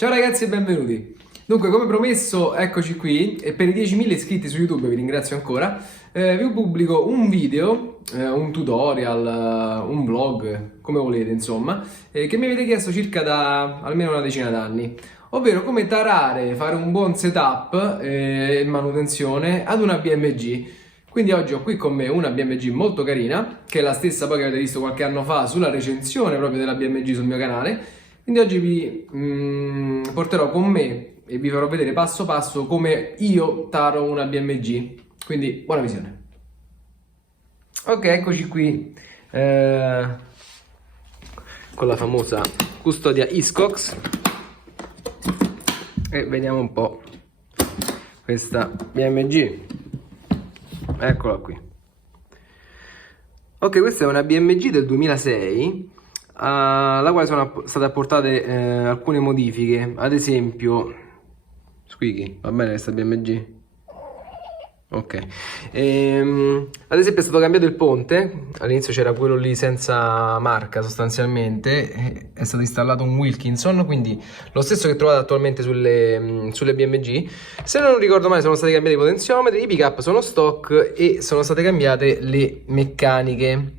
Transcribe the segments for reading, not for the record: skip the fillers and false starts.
Ciao ragazzi e benvenuti. Dunque, come promesso, eccoci qui e per i 10.000 iscritti su YouTube, vi ringrazio ancora, vi pubblico un video, un tutorial, un vlog, come volete insomma, che mi avete chiesto circa da almeno una decina d'anni, ovvero come tarare, fare un buon setup e manutenzione ad una BMG. Quindi oggi ho qui con me una BMG molto carina, che è la stessa poi che avete visto qualche anno fa sulla recensione proprio della BMG sul mio canale. Quindi oggi vi porterò con me e vi farò vedere passo passo come io taro una BMG. Quindi buona visione. Ok, eccoci qui con la famosa custodia Hiscox e vediamo un po' questa BMG. Eccola qui. Ok, questa è una BMG del 2006 alla quale sono state apportate alcune modifiche. Ad esempio, squeaky, va bene questa BMG? Ok. Ad esempio è stato cambiato il ponte. All'inizio c'era quello lì senza marca sostanzialmente, è stato installato un Wilkinson, quindi lo stesso che trovate attualmente sulle BMG. Se non ricordo male sono stati cambiati i potenziometri, i pick up sono stock e sono state cambiate le meccaniche.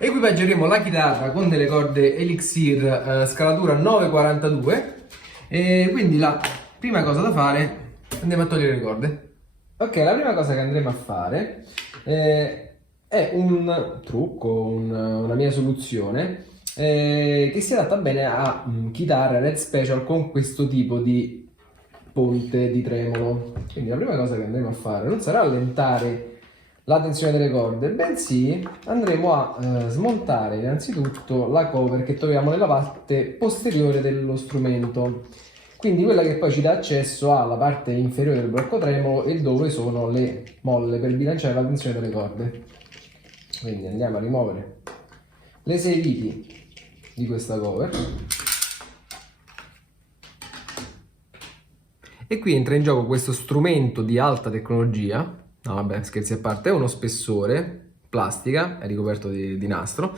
Equipaggeremo la chitarra con delle corde Elixir scalatura 942 e quindi la prima cosa da fare, andiamo a togliere le corde. Ok, la prima cosa che andremo a fare è un trucco, una mia soluzione che si adatta bene a chitarre Red Special con questo tipo di ponte di tremolo. Quindi la prima cosa che andremo a fare non sarà allentare la tensione delle corde, bensì andremo a smontare innanzitutto la cover che troviamo nella parte posteriore dello strumento, quindi quella che poi ci dà accesso alla parte inferiore del blocco tremolo e dove sono le molle per bilanciare la tensione delle corde. Quindi andiamo a rimuovere le 6 viti di questa cover e qui entra in gioco questo strumento di alta tecnologia. No, vabbè, scherzi a parte, è uno spessore, plastica, è ricoperto di nastro,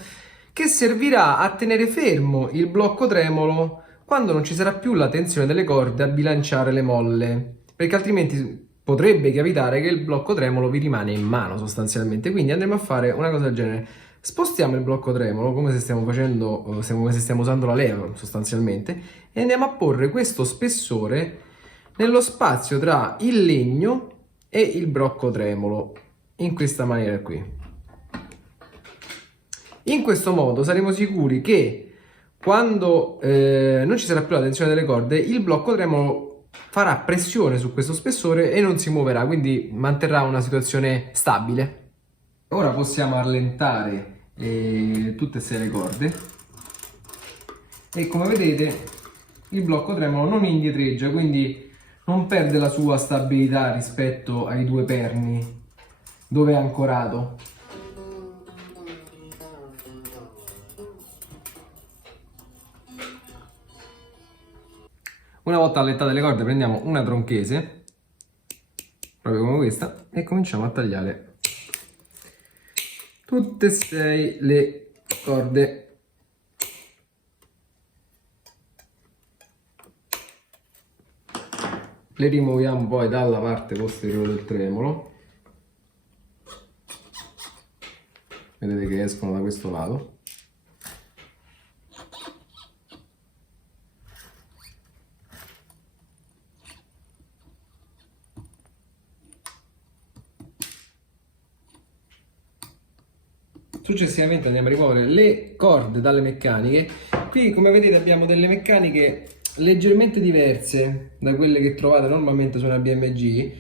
che servirà a tenere fermo il blocco tremolo quando non ci sarà più la tensione delle corde a bilanciare le molle, perché altrimenti potrebbe capitare che il blocco tremolo vi rimane in mano sostanzialmente. Quindi andremo a fare una cosa del genere: spostiamo il blocco tremolo come se stiamo facendo, come se stiamo usando la leva sostanzialmente, e andiamo a porre questo spessore nello spazio tra il legno e il blocco tremolo, in questa maniera qui. In questo modo saremo sicuri che quando non ci sarà più la tensione delle corde, il blocco tremolo farà pressione su questo spessore e non si muoverà, quindi manterrà una situazione stabile. Ora possiamo allentare tutte e 6 le corde e come vedete il blocco tremolo non indietreggia, quindi non perde la sua stabilità rispetto ai due perni dove è ancorato. Una volta allettate le corde prendiamo una tronchese, proprio come questa, e cominciamo a tagliare tutte e 6 le corde. Le rimuoviamo poi dalla parte posteriore del tremolo, vedete che escono da questo lato. Successivamente andiamo a rimuovere le corde dalle meccaniche. Qui come vedete abbiamo delle meccaniche leggermente diverse da quelle che trovate normalmente su una BMG.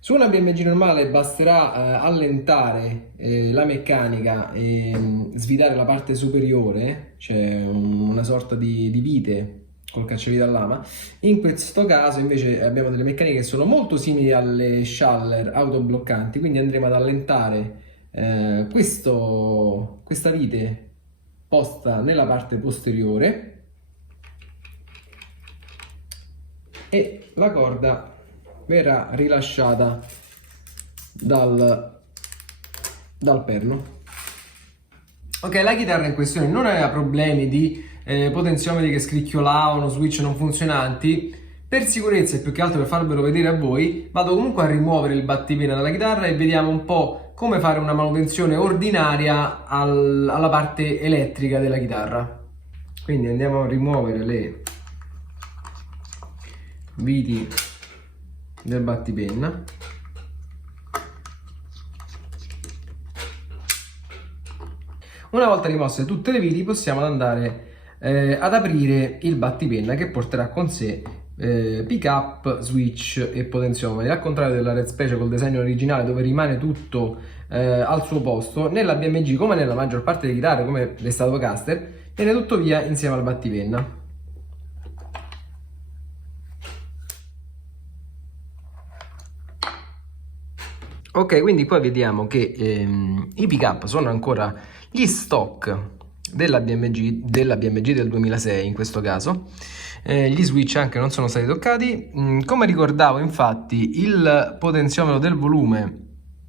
Su una BMG normale basterà allentare la meccanica e svidare la parte superiore, cioè una sorta di vite col cacciavite a lama. In questo caso invece abbiamo delle meccaniche che sono molto simili alle Schaller autobloccanti, quindi andremo ad allentare questa vite posta nella parte posteriore e la corda verrà rilasciata dal perno. Ok, la chitarra in questione non aveva problemi di potenziometri che scricchiolavano, switch non funzionanti. Per sicurezza e più che altro per farvelo vedere a voi, vado comunque a rimuovere il battipenna dalla chitarra e vediamo un po' come fare una manutenzione ordinaria alla parte elettrica della chitarra. Quindi andiamo a rimuovere le viti del battipenna. Una volta rimosse tutte le viti possiamo andare ad aprire il battipenna, che porterà con sé pick up, switch e potenziometri. Al contrario della Red Special col disegno originale, dove rimane tutto al suo posto, nella BMG, come nella maggior parte delle chitarre, come le Stratocaster, viene tutto via insieme al battipenna. Ok, quindi qua vediamo che i pick up sono ancora gli stock della BMG del 2006 in questo caso. Gli switch anche non sono stati toccati. Come ricordavo, infatti, il potenziometro del volume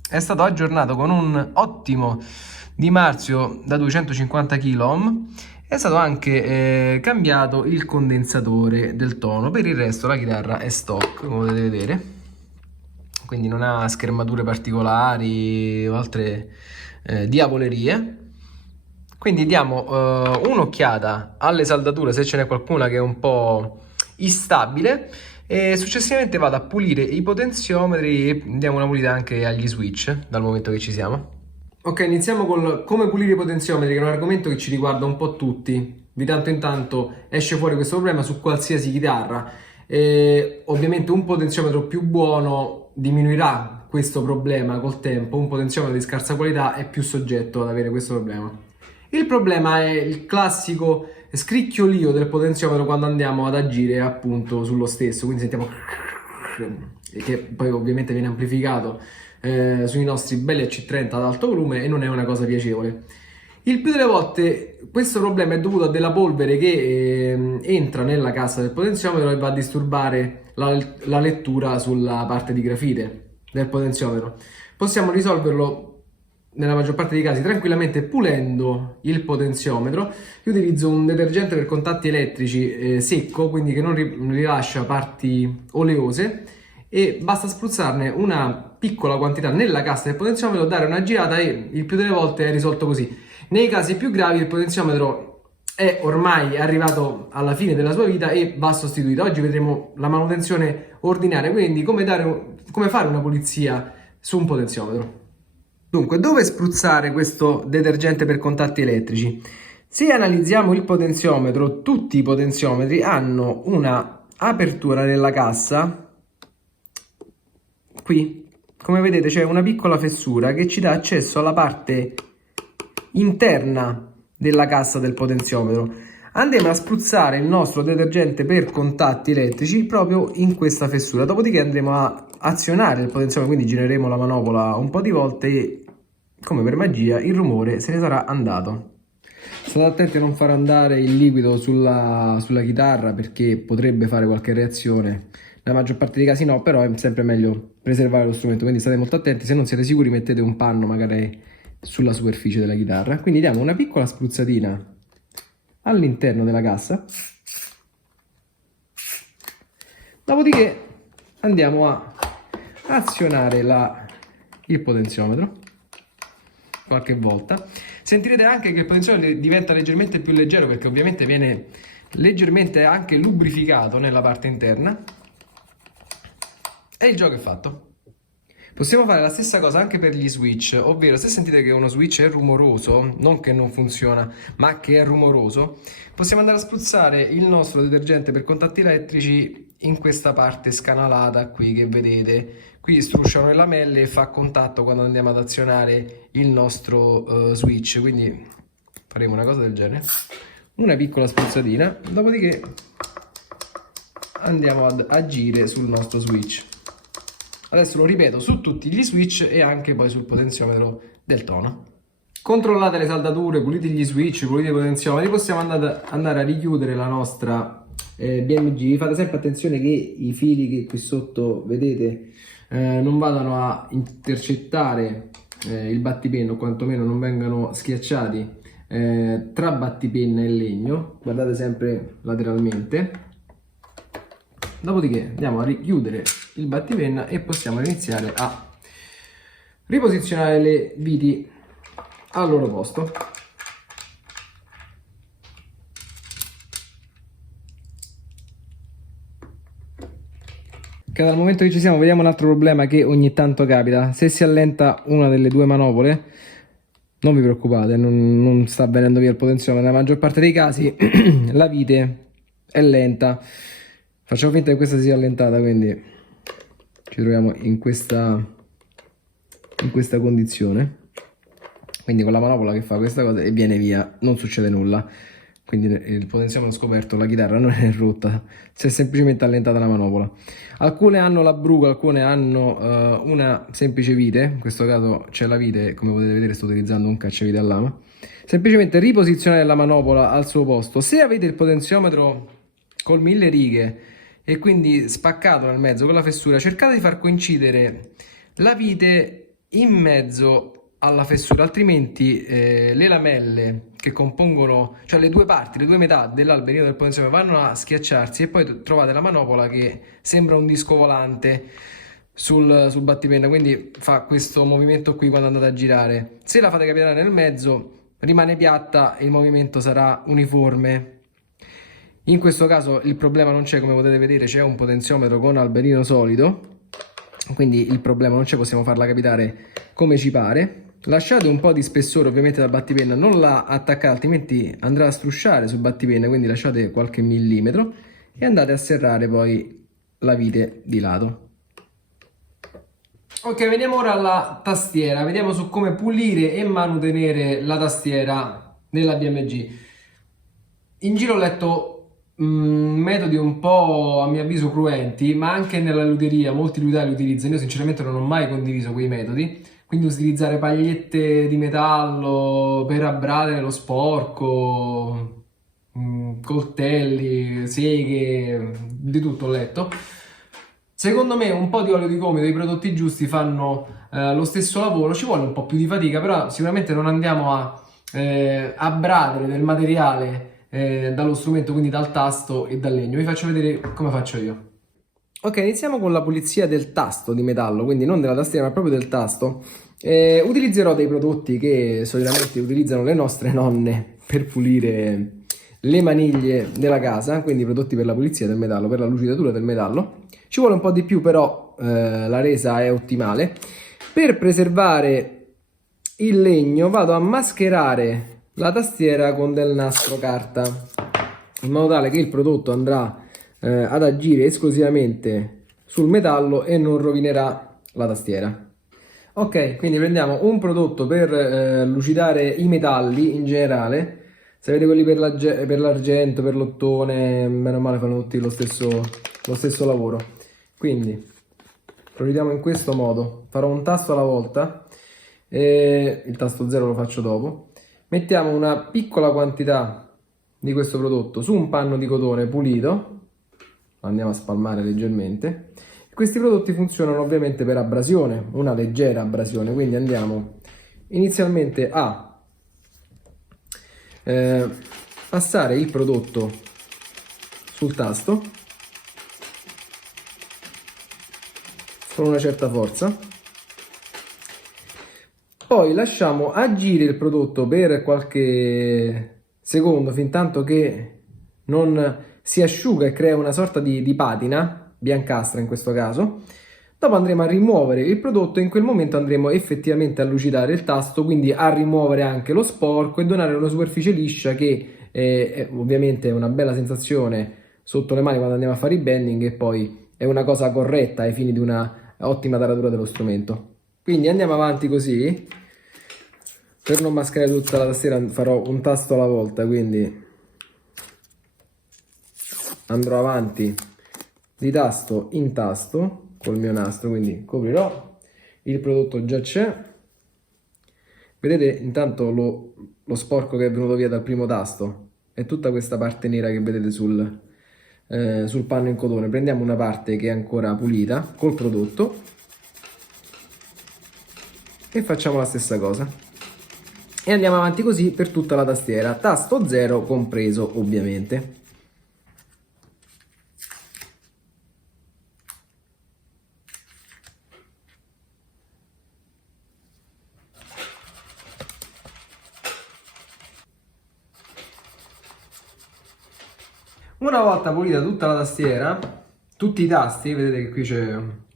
è stato aggiornato con un ottimo di Marzio da 250 kΩ. È stato anche cambiato il condensatore del tono. Per il resto la chitarra è stock, come potete vedere, quindi non ha schermature particolari o altre diavolerie. Quindi diamo un'occhiata alle saldature, se ce n'è qualcuna che è un po' instabile, e successivamente vado a pulire i potenziometri e diamo una pulita anche agli switch, dal momento che ci siamo. Ok, iniziamo con come pulire i potenziometri, che è un argomento che ci riguarda un po' tutti. Di tanto in tanto esce fuori questo problema su qualsiasi chitarra. Ovviamente un potenziometro più buono diminuirà questo problema col tempo, un potenziometro di scarsa qualità è più soggetto ad avere questo problema. Il problema è il classico scricchiolio del potenziometro quando andiamo ad agire appunto sullo stesso, quindi sentiamo che poi ovviamente viene amplificato sui nostri belli AC30 ad alto volume e non è una cosa piacevole. Il più delle volte questo problema è dovuto a della polvere che entra nella cassa del potenziometro e va a disturbare la lettura sulla parte di grafite del potenziometro. Possiamo risolverlo nella maggior parte dei casi tranquillamente pulendo il potenziometro. Io utilizzo un detergente per contatti elettrici secco, quindi che non rilascia parti oleose, e basta spruzzarne una piccola quantità nella cassa del potenziometro, dare una girata e il più delle volte è risolto così. Nei casi più gravi il potenziometro è ormai arrivato alla fine della sua vita e va sostituito. Oggi vedremo la manutenzione ordinaria, quindi come fare una pulizia su un potenziometro. Dunque, dove spruzzare questo detergente per contatti elettrici? Se analizziamo il potenziometro, tutti i potenziometri hanno una apertura nella cassa. Qui, come vedete, c'è una piccola fessura che ci dà accesso alla parte interna della cassa del potenziometro. Andiamo a spruzzare il nostro detergente per contatti elettrici proprio in questa fessura, dopodiché andremo a azionare il potenziometro, quindi gireremo la manopola un po' di volte e, come per magia, il rumore se ne sarà andato. State attenti a non far andare il liquido sulla chitarra, perché potrebbe fare qualche reazione. Nella maggior parte dei casi no, però è sempre meglio preservare lo strumento, quindi state molto attenti. Se non siete sicuri, mettete un panno magari sulla superficie della chitarra. Quindi diamo una piccola spruzzatina all'interno della cassa, dopodiché andiamo a azionare il potenziometro qualche volta. Sentirete anche che il potenziometro diventa leggermente più leggero, perché ovviamente viene leggermente anche lubrificato nella parte interna, e il gioco è fatto. Possiamo fare la stessa cosa anche per gli switch, ovvero se sentite che uno switch è rumoroso, non che non funziona, ma che è rumoroso, possiamo andare a spruzzare il nostro detergente per contatti elettrici in questa parte scanalata qui che vedete. Qui strusciano le lamelle e fa contatto quando andiamo ad azionare il nostro switch, quindi faremo una cosa del genere, una piccola spruzzatina, dopodiché andiamo ad agire sul nostro switch. Adesso lo ripeto su tutti gli switch e anche poi sul potenziometro del tono. Controllate le saldature, pulite gli switch, pulite i potenziometri, possiamo andare a richiudere la nostra BMG. Fate sempre attenzione che i fili che qui sotto vedete non vadano a intercettare il battipenna, o quantomeno non vengano schiacciati tra battipenna e legno, guardate sempre lateralmente. Dopodiché andiamo a richiudere il battipenna e possiamo iniziare a riposizionare le viti al loro posto. Dal momento che ci siamo, vediamo un altro problema che ogni tanto capita. Se si allenta una delle due manopole, non vi preoccupate, non sta venendo via il potenziometro. Nella maggior parte dei casi la vite è lenta. Facciamo finta che questa sia allentata, quindi ci troviamo in questa condizione. Quindi con la manopola che fa questa cosa e viene via, non succede nulla. Quindi il potenziometro scoperto, la chitarra non è rotta, si è semplicemente allentata la manopola. Alcune hanno la bruca, alcune hanno una semplice vite, in questo caso c'è la vite, come potete vedere sto utilizzando un cacciavite a lama. Semplicemente riposizionare la manopola al suo posto. Se avete il potenziometro col 1000 righe e quindi spaccato nel mezzo con la fessura, cercate di far coincidere la vite in mezzo alla fessura, altrimenti le lamelle che compongono, cioè le due parti, le due metà dell'alberino del potenziometro vanno a schiacciarsi e poi trovate la manopola che sembra un disco volante sul battipenna, quindi fa questo movimento qui quando andate a girare. Se la fate capitare nel mezzo rimane piatta e il movimento sarà uniforme. In questo caso il problema non c'è, come potete vedere c'è un potenziometro con alberino solido, quindi il problema non c'è, possiamo farla capitare come ci pare. Lasciate un po' di spessore ovviamente dal battipenna, non la attaccate altrimenti andrà a strusciare sul battipenna, quindi lasciate qualche millimetro e andate a serrare poi la vite di lato. Ok, veniamo ora alla tastiera, vediamo su come pulire e manutenere la tastiera nella BMG. In giro ho letto metodi un po' a mio avviso cruenti, ma anche nella luteria molti liutai li utilizzano. Io sinceramente non ho mai condiviso quei metodi, quindi utilizzare pagliette di metallo per abrade lo sporco, coltelli, seghe, di tutto ho letto. Secondo me un po' di olio di gomito e i prodotti giusti fanno lo stesso lavoro, ci vuole un po' più di fatica, però sicuramente non andiamo a abbradere del materiale dallo strumento, quindi dal tasto e dal legno. Vi faccio vedere come faccio io. Ok, iniziamo con la pulizia del tasto di metallo, quindi non della tastiera ma proprio del tasto. Utilizzerò dei prodotti che solitamente utilizzano le nostre nonne per pulire le maniglie della casa, quindi prodotti per la pulizia del metallo, per la lucidatura del metallo. Ci vuole un po' di più, però la resa è ottimale. Per preservare il legno vado a mascherare la tastiera con del nastro carta, in modo tale che il prodotto andrà ad agire esclusivamente sul metallo e non rovinerà la tastiera. Ok, quindi prendiamo un prodotto per lucidare i metalli in generale. Se avete quelli per l'argento, per l'ottone, meno male fanno tutti lo stesso lavoro. Quindi procediamo in questo modo, farò un tasto alla volta, e il tasto 0 lo faccio dopo. Mettiamo una piccola quantità di questo prodotto su un panno di cotone pulito, lo andiamo a spalmare leggermente. Questi prodotti funzionano ovviamente per abrasione, una leggera abrasione, quindi andiamo inizialmente a passare il prodotto sul tasto con una certa forza, poi lasciamo agire il prodotto per qualche secondo fin tanto che non si asciuga e crea una sorta di patina biancastra in questo caso. Dopo andremo a rimuovere il prodotto e in quel momento andremo effettivamente a lucidare il tasto, quindi a rimuovere anche lo sporco e donare una superficie liscia che ovviamente è una bella sensazione sotto le mani quando andiamo a fare i bending e poi è una cosa corretta ai fini di una ottima taratura dello strumento. Quindi andiamo avanti così. Per non mascherare tutta la tastiera farò un tasto alla volta, quindi andrò avanti di tasto in tasto col mio nastro, quindi coprirò, il prodotto già c'è. Vedete intanto lo sporco che è venuto via dal primo tasto è tutta questa parte nera che vedete sul panno in cotone. Prendiamo una parte che è ancora pulita col prodotto e facciamo la stessa cosa. e andiamo avanti così per tutta la tastiera, tasto 0 compreso ovviamente. Una volta pulita tutta la tastiera, tutti i tasti, vedete che qui c'è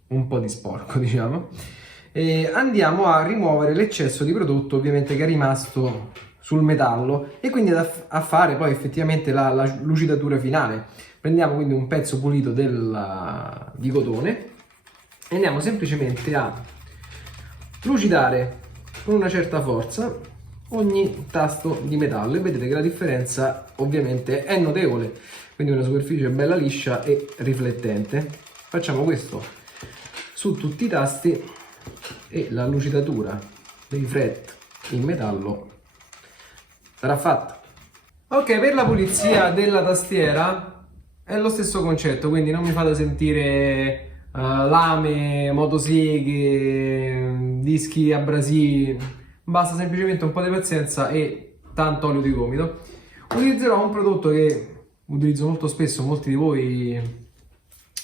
un po' di sporco, diciamo, e andiamo a rimuovere l'eccesso di prodotto ovviamente che è rimasto sul metallo e quindi a fare poi effettivamente la lucidatura finale. Prendiamo quindi un pezzo pulito di cotone e andiamo semplicemente a lucidare con una certa forza ogni tasto di metallo e vedete che la differenza ovviamente è notevole, quindi una superficie bella liscia e riflettente. Facciamo questo su tutti i tasti e la lucidatura dei fret in metallo sarà fatta. Ok, per la pulizia della tastiera è lo stesso concetto, quindi non mi fate sentire lame, motoseghe, dischi abrasivi, basta semplicemente un po' di pazienza e tanto olio di gomito. Utilizzerò un prodotto che utilizzo molto spesso, molti di voi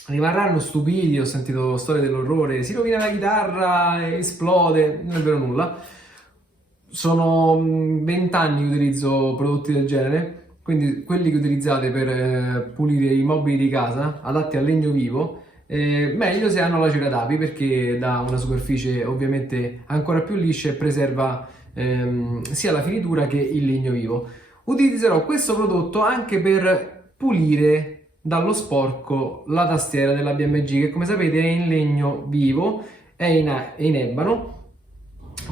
rimarranno stupiti, ho sentito storie dell'orrore, si rovina la chitarra, esplode, non è vero nulla. Sono 20 anni che utilizzo prodotti del genere, quindi quelli che utilizzate per pulire i mobili di casa, adatti al legno vivo, meglio se hanno la cera d'api perché dà una superficie ovviamente ancora più liscia e preserva sia la finitura che il legno vivo. Utilizzerò questo prodotto anche per pulire dallo sporco la tastiera della BMG che come sapete è in legno vivo, è in ebano,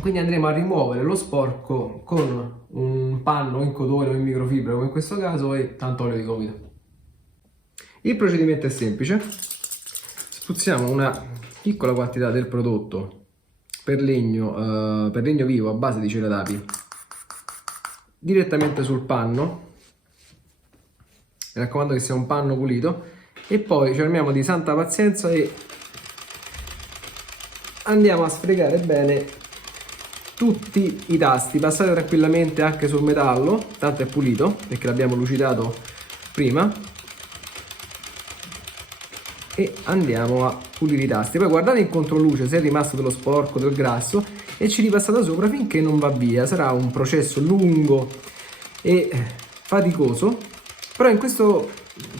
quindi andremo a rimuovere lo sporco con un panno in cotone o in microfibra come in questo caso e tanto olio di gomito. Il procedimento è semplice: spruzziamo una piccola quantità del prodotto per legno vivo a base di cera d'api direttamente sul panno. Mi raccomando che sia un panno pulito e poi ci armiamo di santa pazienza e andiamo a sfregare bene tutti i tasti. Passate tranquillamente anche sul metallo, tanto è pulito perché l'abbiamo lucidato prima, e andiamo a pulire i tasti. Poi guardate in controluce se è rimasto dello sporco, del grasso, e ci ripassate sopra finché non va via. Sarà un processo lungo e faticoso, però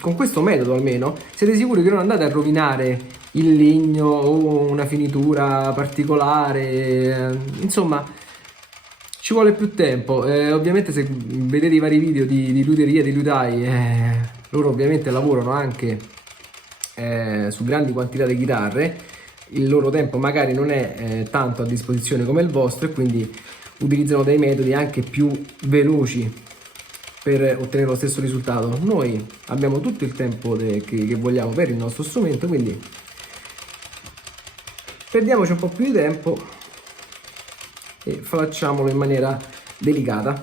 con questo metodo almeno siete sicuri che non andate a rovinare il legno o una finitura particolare. Insomma, ci vuole più tempo. Ovviamente se vedete i vari video di luteria, di liutai, loro ovviamente lavorano anche su grandi quantità di chitarre, il loro tempo magari non è tanto a disposizione come il vostro e quindi utilizzano dei metodi anche più veloci per ottenere lo stesso risultato. Noi abbiamo tutto il tempo che vogliamo per il nostro strumento, quindi perdiamoci un po' più di tempo e facciamolo in maniera delicata.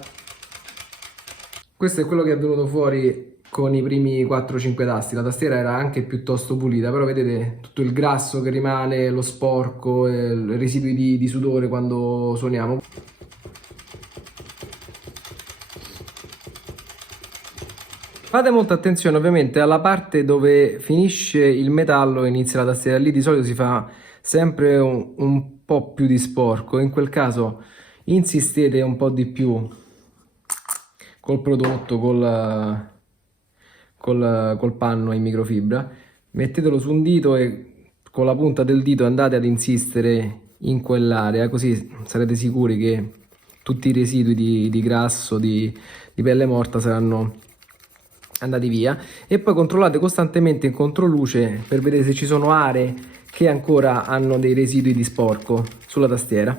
Questo è quello che è venuto fuori con i primi 4-5 tasti. La tastiera era anche piuttosto pulita, però vedete tutto il grasso che rimane, lo sporco, i residui di sudore quando suoniamo. Fate molta attenzione ovviamente alla parte dove finisce il metallo e inizia la tastiera, lì di solito si fa sempre un po' più di sporco, in quel caso insistete un po' di più col prodotto, col panno in microfibra, mettetelo su un dito e con la punta del dito andate ad insistere in quell'area, così sarete sicuri che tutti i residui di grasso, di pelle morta saranno andati via, e poi controllate costantemente in controluce per vedere se ci sono aree che ancora hanno dei residui di sporco sulla tastiera.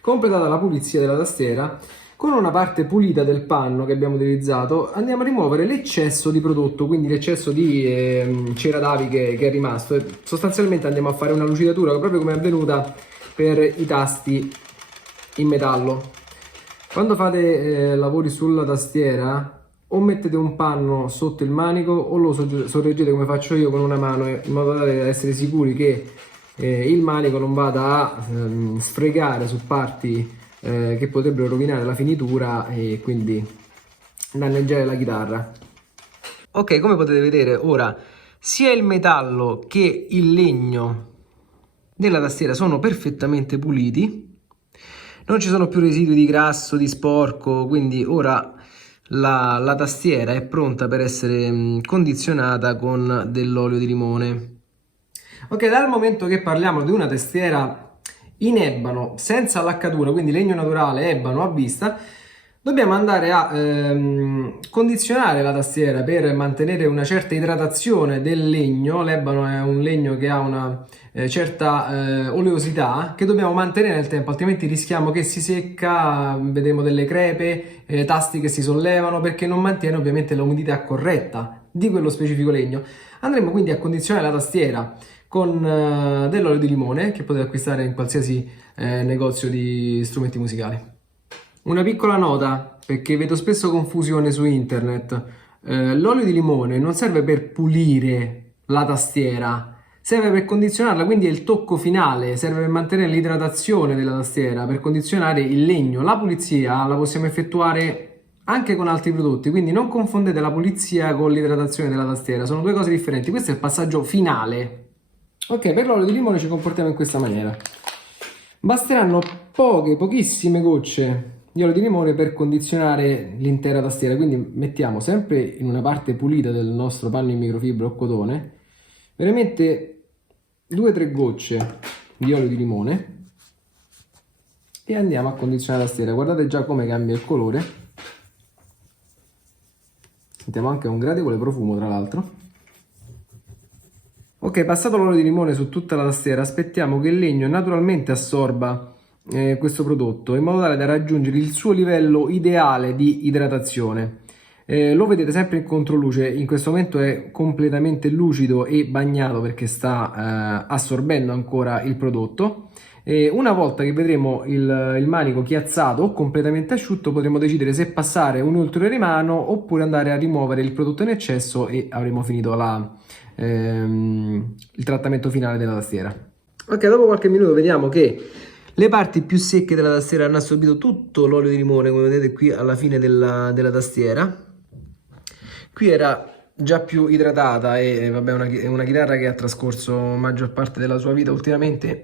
Completata la pulizia della tastiera, con una parte pulita del panno che abbiamo utilizzato andiamo a rimuovere l'eccesso di prodotto, quindi l'eccesso di cera d'api che è rimasto, e sostanzialmente andiamo a fare una lucidatura proprio come è avvenuta per i tasti in metallo. Quando fate lavori sulla tastiera o mettete un panno sotto il manico o lo sorreggete come faccio io con una mano, in modo da essere sicuri che il manico non vada a sfregare su parti che potrebbero rovinare la finitura e quindi danneggiare la chitarra. Ok, come potete vedere ora sia il metallo che il legno della tastiera sono perfettamente puliti, non ci sono più residui di grasso, di sporco, quindi ora la tastiera è pronta per essere condizionata con dell'olio di limone. Ok, dal momento che parliamo di una tastiera in ebano senza laccatura, quindi legno naturale, ebano a vista, dobbiamo andare a condizionare la tastiera per mantenere una certa idratazione del legno. L'ebano è un legno che ha una certa oleosità che dobbiamo mantenere nel tempo, altrimenti rischiamo che si secca, vedremo delle crepe, tasti che si sollevano, perché non mantiene ovviamente l'umidità corretta di quello specifico legno. Andremo quindi a condizionare la tastiera con dell'olio di limone che potete acquistare in qualsiasi negozio di strumenti musicali. Una piccola nota, perché vedo spesso confusione su internet. L'olio di limone non serve per pulire la tastiera, serve per condizionarla, quindi è il tocco finale, serve per mantenere l'idratazione della tastiera, per condizionare il legno. La pulizia la possiamo effettuare anche con altri prodotti, quindi non confondete la pulizia con l'idratazione della tastiera, sono due cose differenti. Questo è il passaggio finale. Ok, per l'olio di limone ci comportiamo in questa maniera. Basteranno pochissime gocce di olio di limone per condizionare l'intera tastiera, quindi mettiamo sempre in una parte pulita del nostro panno in microfibra o cotone veramente 2-3 gocce di olio di limone e andiamo a condizionare la tastiera. Guardate già come cambia il colore, sentiamo anche un gradevole profumo tra l'altro. Ok, passato l'olio di limone su tutta la tastiera, aspettiamo che il legno naturalmente assorba questo prodotto in modo tale da raggiungere il suo livello ideale di idratazione. Lo vedete sempre in controluce, in questo momento è completamente lucido e bagnato perché sta assorbendo ancora il prodotto. Una volta che vedremo il manico chiazzato o completamente asciutto, potremo decidere se passare un ulteriore mano oppure andare a rimuovere il prodotto in eccesso e avremo finito il trattamento finale della tastiera. Ok, dopo qualche minuto vediamo che le parti più secche della tastiera hanno assorbito tutto l'olio di limone, come vedete qui alla fine della tastiera. Qui era già più idratata e vabbè, è una chitarra che ha trascorso maggior parte della sua vita ultimamente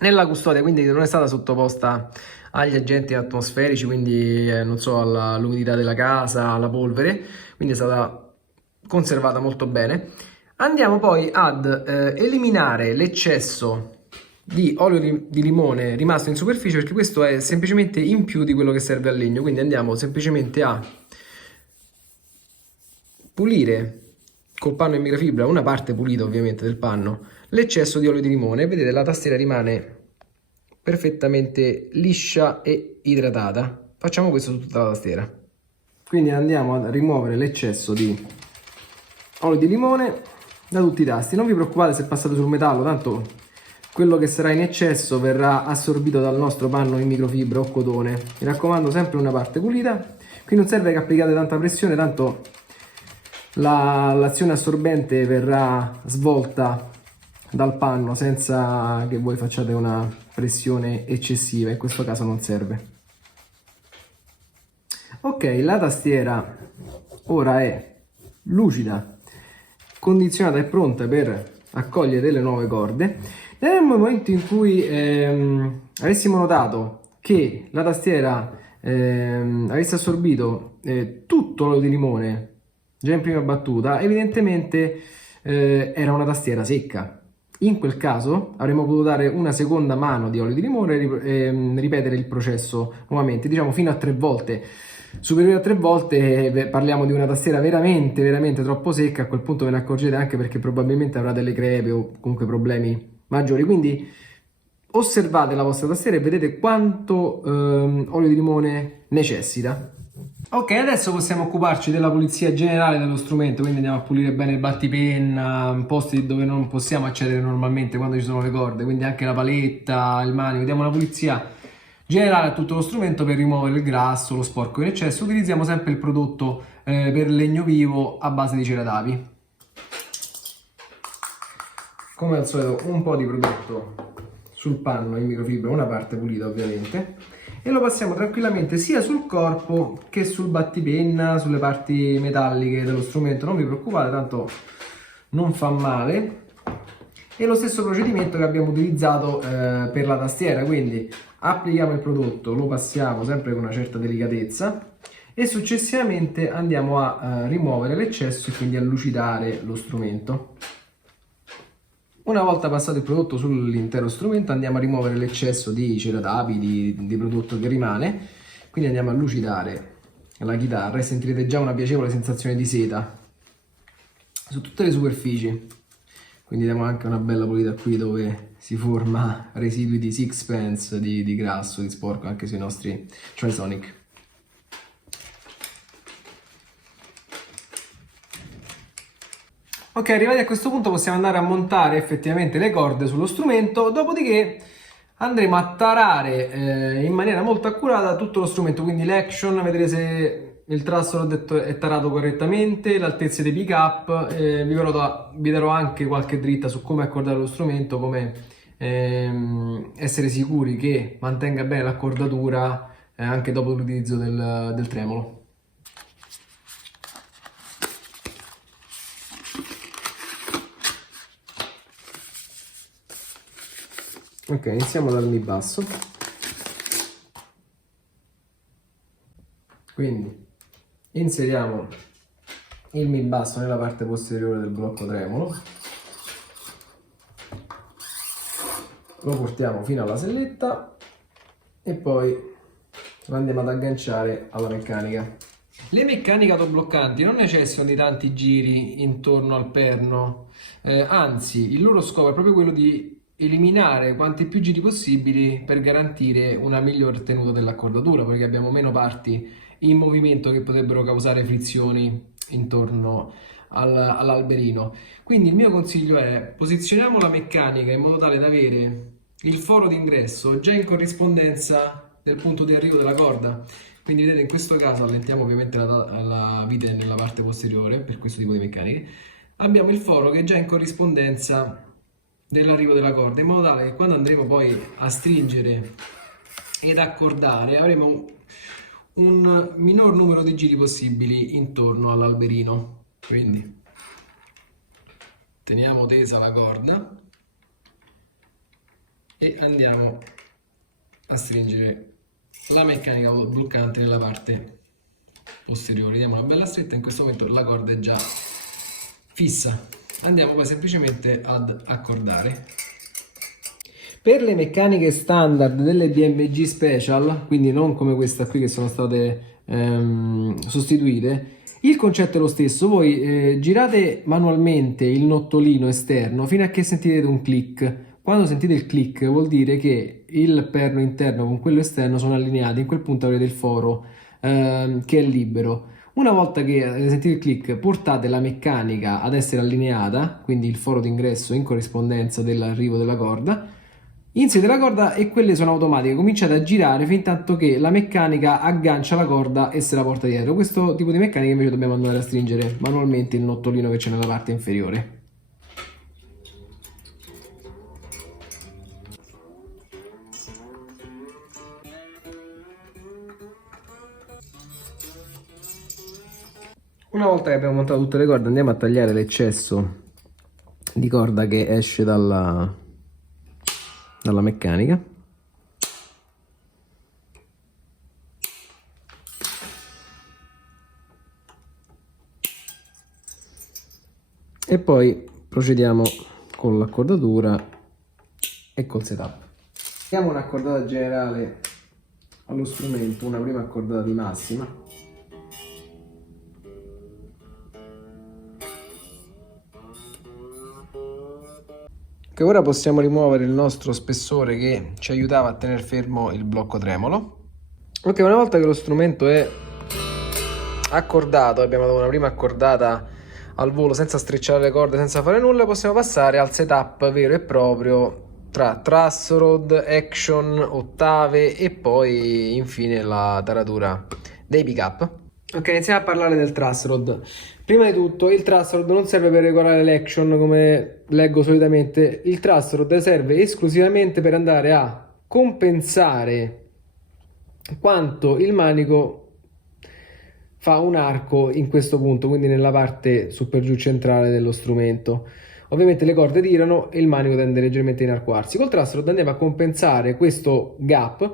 nella custodia, quindi non è stata sottoposta agli agenti atmosferici, quindi non so, all'umidità della casa, alla polvere, quindi è stata conservata molto bene. Andiamo poi ad eliminare l'eccesso di olio di limone rimasto in superficie, perché questo è semplicemente in più di quello che serve al legno, quindi andiamo semplicemente a pulire col panno in microfibra, una parte pulita ovviamente del panno, l'eccesso di olio di limone. Vedete, la tastiera rimane perfettamente liscia e idratata. Facciamo questo su tutta la tastiera. Quindi andiamo a rimuovere l'eccesso di olio di limone da tutti i tasti. Non vi preoccupate se passate sul metallo, tanto quello che sarà in eccesso verrà assorbito dal nostro panno in microfibra o cotone. Mi raccomando, sempre una parte pulita. Qui non serve che applicate tanta pressione, tanto l'azione assorbente verrà svolta dal panno senza che voi facciate una pressione eccessiva, in questo caso non serve. Ok, la tastiera ora è lucida, condizionata e pronta per accogliere delle nuove corde. Nel momento in cui avessimo notato che la tastiera avesse assorbito tutto l'olio di limone già in prima battuta, evidentemente era una tastiera secca. In quel caso avremmo potuto dare una seconda mano di olio di limone e ripetere il processo nuovamente, diciamo fino a 3 volte. Superiore a 3 volte parliamo di una tastiera veramente troppo secca. A quel punto ve ne accorgete anche perché probabilmente avrà delle crepe o comunque problemi maggiori. Quindi osservate la vostra tastiera e vedete quanto olio di limone necessita. Ok, adesso possiamo occuparci della pulizia generale dello strumento, quindi andiamo a pulire bene il battipenna, posti dove non possiamo accedere normalmente quando ci sono le corde, quindi anche la paletta, il manico. Diamo una pulizia generale a tutto lo strumento per rimuovere il grasso, lo sporco in eccesso. Utilizziamo sempre il prodotto per legno vivo a base di cera d'api. Come al solito un po' di prodotto sul panno in microfibra, una parte pulita ovviamente, e lo passiamo tranquillamente sia sul corpo che sul battipenna, sulle parti metalliche dello strumento. Non vi preoccupate, tanto non fa male. E lo stesso procedimento che abbiamo utilizzato per la tastiera, quindi applichiamo il prodotto, lo passiamo sempre con una certa delicatezza e successivamente andiamo a rimuovere l'eccesso e quindi a lucidare lo strumento. Una volta passato il prodotto sull'intero strumento andiamo a rimuovere l'eccesso di ceratapi, di prodotto che rimane, quindi andiamo a lucidare la chitarra e sentirete già una piacevole sensazione di seta su tutte le superfici. Quindi diamo anche una bella pulita qui dove si forma residui di sixpence, di grasso, di sporco anche sui nostri Trisonic. Ok, arrivati a questo punto possiamo andare a montare effettivamente le corde sullo strumento, dopodiché andremo a tarare in maniera molto accurata tutto lo strumento, quindi l'action, vedrete se il truss è tarato correttamente, l'altezza dei pick up, vi darò anche qualche dritta su come accordare lo strumento, come essere sicuri che mantenga bene l'accordatura anche dopo l'utilizzo del tremolo. Ok, iniziamo dal Mi basso. Quindi inseriamo il Mi basso nella parte posteriore del blocco tremolo, lo portiamo fino alla selletta e poi lo andiamo ad agganciare alla meccanica. Le meccaniche autobloccanti non necessitano di tanti giri intorno al perno, anzi il loro scopo è proprio quello di eliminare quanti più giri possibili per garantire una miglior tenuta dell'accordatura, perché abbiamo meno parti in movimento che potrebbero causare frizioni intorno all'alberino. Quindi il mio consiglio è: posizioniamo la meccanica in modo tale da avere il foro d'ingresso già in corrispondenza del punto di arrivo della corda. Quindi vedete, in questo caso allentiamo ovviamente la vite nella parte posteriore per questo tipo di meccaniche. Abbiamo il foro che è già in corrispondenza dell'arrivo della corda, in modo tale che quando andremo poi a stringere ed accordare avremo un minor numero di giri possibili intorno all'alberino. Quindi teniamo tesa la corda e andiamo a stringere la meccanica bloccante nella parte posteriore. Diamo una bella stretta, in questo momento la corda è già fissa. Andiamo poi semplicemente ad accordare. Per le meccaniche standard delle DMG Special, quindi non come questa qui che sono state sostituite, il concetto è lo stesso. Voi girate manualmente il nottolino esterno fino a che sentirete un click. Quando sentite il click vuol dire che il perno interno con quello esterno sono allineati. In quel punto avrete il foro che è libero. Una volta che sentite il click, portate la meccanica ad essere allineata, quindi il foro d'ingresso in corrispondenza dell'arrivo della corda, inserite la corda e quelle sono automatiche, cominciate a girare fin tanto che la meccanica aggancia la corda e se la porta dietro. Questo tipo di meccanica invece dobbiamo andare a stringere manualmente il nottolino che c'è nella parte inferiore. Una volta che abbiamo montato tutte le corde andiamo a tagliare l'eccesso di corda che esce dalla meccanica. E poi procediamo con l'accordatura e col setup. Diamo un'accordata generale allo strumento, una prima accordata di massima. Che ora possiamo rimuovere il nostro spessore che ci aiutava a tenere fermo il blocco tremolo. Ok, una volta che lo strumento è accordato, abbiamo dato una prima accordata al volo senza strecciare le corde, senza fare nulla, possiamo passare al setup vero e proprio tra truss rod, action, ottave e poi infine la taratura dei pick up. Ok, iniziamo a parlare del truss rod. Prima di tutto, il truss rod non serve per regolare l'action come leggo solitamente. Il truss rod serve esclusivamente per andare a compensare quanto il manico fa un arco in questo punto, quindi nella parte su per giù centrale dello strumento. Ovviamente le corde tirano e il manico tende leggermente a inarcuarsi. Col truss rod andiamo a compensare questo gap,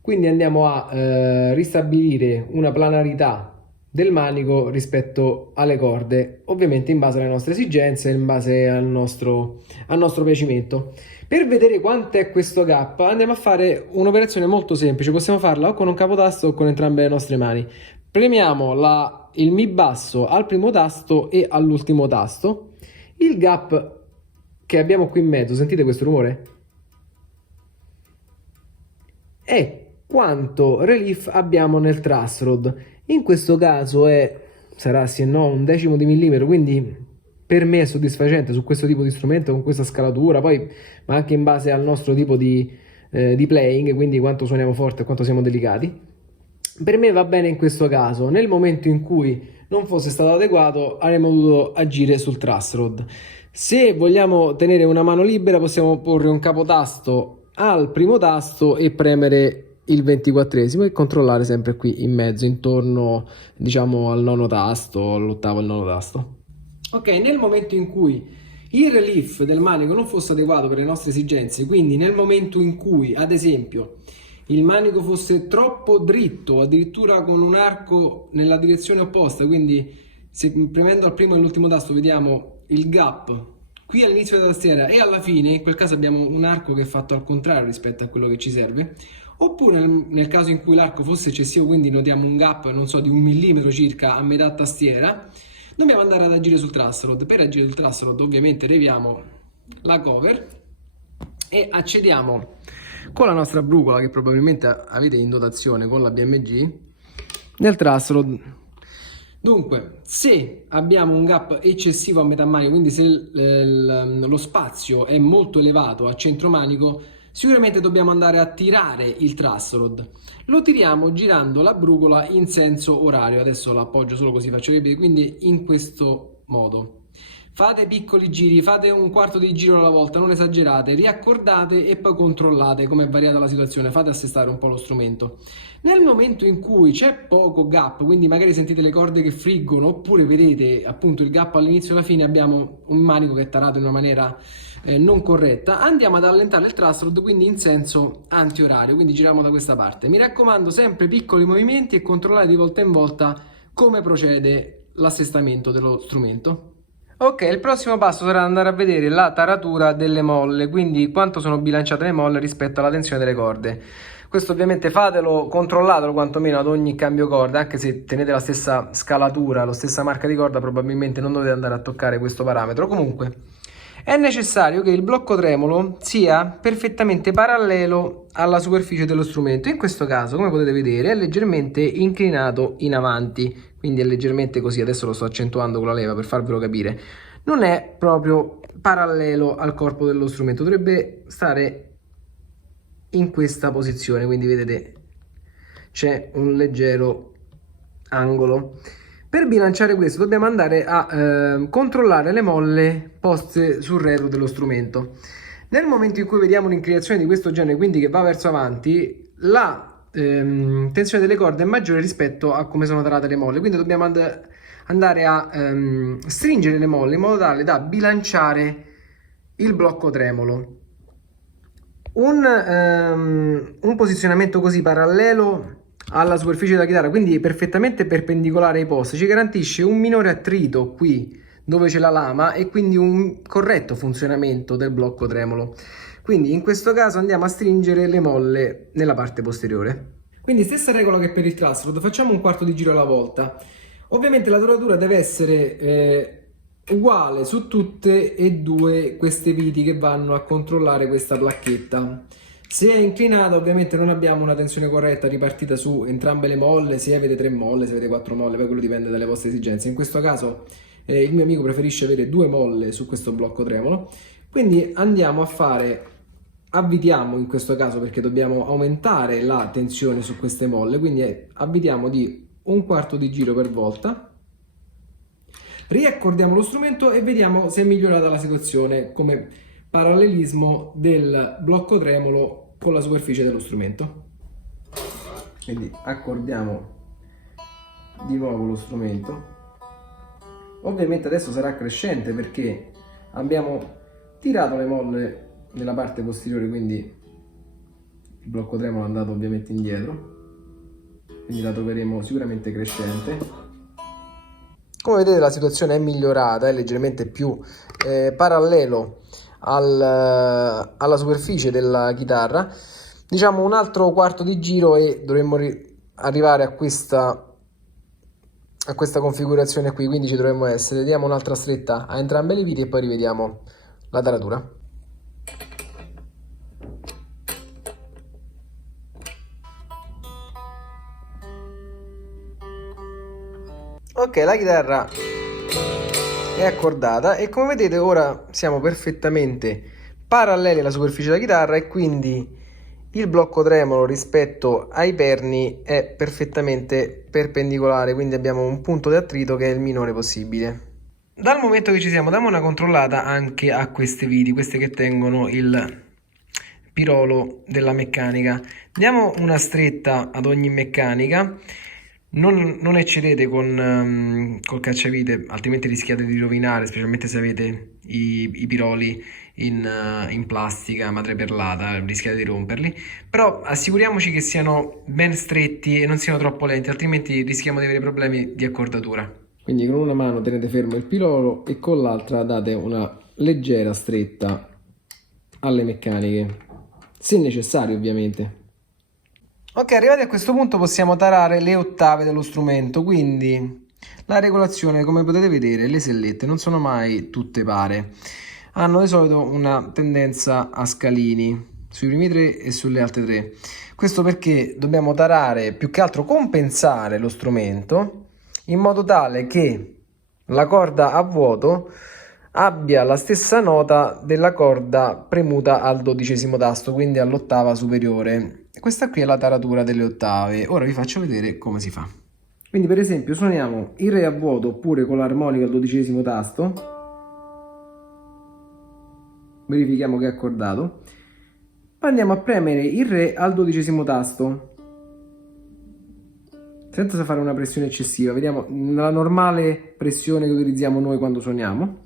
quindi andiamo a ristabilire una planarità del manico rispetto alle corde, ovviamente in base alle nostre esigenze, in base al nostro piacimento. Per vedere quanto è questo gap andiamo a fare un'operazione molto semplice, possiamo farla o con un capotasto o con entrambe le nostre mani. Premiamo il Mi basso al primo tasto e all'ultimo tasto. Il gap che abbiamo qui in mezzo, sentite questo rumore? È quanto relief abbiamo nel truss rod. In questo caso sarà sì e no un decimo di millimetro, quindi per me è soddisfacente su questo tipo di strumento con questa scalatura, poi ma anche in base al nostro tipo di playing, quindi quanto suoniamo forte e quanto siamo delicati. Per me va bene in questo caso. Nel momento in cui non fosse stato adeguato avremmo dovuto agire sul truss rod. Se vogliamo tenere una mano libera possiamo porre un capotasto al primo tasto e premere il 24esimo e controllare sempre qui in mezzo, intorno diciamo al nono tasto, all'ottavo e al nono tasto. Ok, nel momento in cui il relief del manico non fosse adeguato per le nostre esigenze, quindi nel momento in cui ad esempio il manico fosse troppo dritto, addirittura con un arco nella direzione opposta, quindi se premendo al primo e all'ultimo tasto vediamo il gap qui all'inizio della tastiera e alla fine, in quel caso abbiamo un arco che è fatto al contrario rispetto a quello che ci serve, oppure nel caso in cui l'arco fosse eccessivo, quindi notiamo un gap, non so, di 1 mm circa a metà tastiera, dobbiamo andare ad agire sul truss rod. Per agire sul truss rod ovviamente leviamo la cover e accediamo con la nostra brugola che probabilmente avete in dotazione con la BMG nel truss rod. Dunque, se abbiamo un gap eccessivo a metà manico, quindi se lo spazio è molto elevato a centro manico, sicuramente dobbiamo andare a tirare il truss rod. Lo tiriamo girando la brugola in senso orario. Adesso la appoggio solo così faccio vedere, quindi in questo modo. Fate piccoli giri, fate un quarto di giro alla volta, non esagerate, riaccordate e poi controllate come è variata la situazione, fate assestare un po' lo strumento. Nel momento in cui c'è poco gap, quindi magari sentite le corde che friggono, oppure vedete appunto il gap all'inizio e alla fine, abbiamo un manico che è tarato in una maniera non corretta, andiamo ad allentare il truss rod, quindi in senso antiorario, quindi giriamo da questa parte. Mi raccomando, sempre piccoli movimenti e controllare di volta in volta come procede l'assestamento dello strumento. Ok, il prossimo passo sarà andare a vedere la taratura delle molle, quindi quanto sono bilanciate le molle rispetto alla tensione delle corde. Questo ovviamente fatelo, controllatelo quantomeno ad ogni cambio corda, anche se tenete la stessa scalatura, la stessa marca di corda, probabilmente non dovete andare a toccare questo parametro. Comunque è necessario che il blocco tremolo sia perfettamente parallelo alla superficie dello strumento. In questo caso, come potete vedere, è leggermente inclinato in avanti, quindi è leggermente così. Adesso lo sto accentuando con la leva per farvelo capire. Non è proprio parallelo al corpo dello strumento, dovrebbe stare in questa posizione, quindi vedete c'è un leggero angolo. Per bilanciare questo dobbiamo andare a controllare le molle poste sul retro dello strumento. Nel momento in cui vediamo un'inclinazione di questo genere, quindi che va verso avanti, la tensione delle corde è maggiore rispetto a come sono tarate le molle, quindi dobbiamo andare a stringere le molle in modo tale da bilanciare il blocco tremolo. Un posizionamento così parallelo alla superficie della chitarra, quindi perfettamente perpendicolare ai posti, ci garantisce un minore attrito qui dove c'è la lama e quindi un corretto funzionamento del blocco tremolo. Quindi in questo caso andiamo a stringere le molle nella parte posteriore. Quindi stessa regola che per il truss rod, facciamo un quarto di giro alla volta. Ovviamente la taratura deve essere uguale su tutte e due queste viti che vanno a controllare questa placchetta. Se è inclinata ovviamente non abbiamo una tensione corretta ripartita su entrambe le molle, se avete 3 molle, se avete 4 molle, poi quello dipende dalle vostre esigenze. In questo caso il mio amico preferisce avere 2 molle su questo blocco tremolo, quindi andiamo a fare, avvitiamo in questo caso perché dobbiamo aumentare la tensione su queste molle, quindi avvitiamo di un quarto di giro per volta, riaccordiamo lo strumento e vediamo se è migliorata la situazione come parallelismo del blocco tremolo con la superficie dello strumento. Quindi accordiamo di nuovo lo strumento. Ovviamente adesso sarà crescente perché abbiamo tirato le molle nella parte posteriore, quindi il blocco tremolo è andato ovviamente indietro, quindi la troveremo sicuramente crescente. Come vedete la situazione è migliorata, è leggermente più parallelo alla superficie della chitarra. Diciamo un altro quarto di giro e dovremmo arrivare a questa configurazione qui, quindi ci dovremmo essere. Diamo un'altra stretta a entrambe le viti e poi rivediamo la taratura. Ok, la chitarra è accordata e come vedete ora siamo perfettamente paralleli alla superficie della chitarra e quindi il blocco tremolo rispetto ai perni è perfettamente perpendicolare, quindi abbiamo un punto di attrito che è il minore possibile. Dal momento che ci siamo, diamo una controllata anche a queste viti, queste che tengono il pirolo della meccanica. Diamo una stretta ad ogni meccanica. Non eccedete col cacciavite, altrimenti rischiate di rovinare, specialmente se avete i piroli in plastica madreperlata, rischiate di romperli. Però assicuriamoci che siano ben stretti e non siano troppo lenti, altrimenti rischiamo di avere problemi di accordatura. Quindi con una mano tenete fermo il pirolo e con l'altra date una leggera stretta alle meccaniche, se necessario ovviamente. Ok, arrivati a questo punto possiamo tarare le ottave dello strumento, quindi la regolazione, come potete vedere, le sellette non sono mai tutte pare, hanno di solito una tendenza a scalini sui primi tre e sulle altre tre. Questo perché dobbiamo tarare, più che altro compensare lo strumento in modo tale che la corda a vuoto abbia la stessa nota della corda premuta al 12° tasto, quindi all'ottava superiore. Questa qui è la taratura delle ottave. Ora vi faccio vedere come si fa. Quindi per esempio suoniamo il re a vuoto oppure con l'armonica al 12° tasto, verifichiamo che è accordato, poi andiamo a premere il re al 12° tasto senza fare una pressione eccessiva. Vediamo la normale pressione che utilizziamo noi quando suoniamo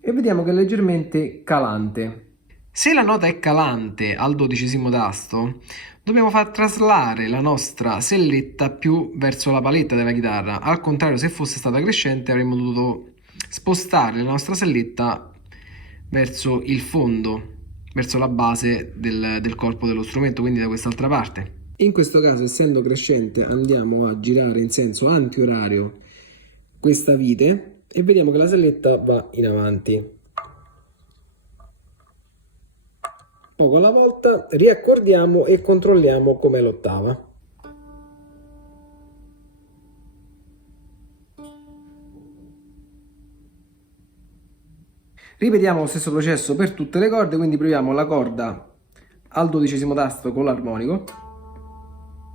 e vediamo che è leggermente calante. Se la nota è calante al 12° tasto, dobbiamo far traslare la nostra selletta più verso la paletta della chitarra. Al contrario, se fosse stata crescente avremmo dovuto spostare la nostra selletta verso il fondo, verso la base del corpo dello strumento, quindi da quest'altra parte. In questo caso, essendo crescente, andiamo a girare in senso antiorario questa vite e vediamo che la selletta va in avanti. Poco alla volta riaccordiamo e controlliamo com'è l'ottava. Ripetiamo lo stesso processo per tutte le corde, quindi proviamo la corda al 12° tasto con l'armonico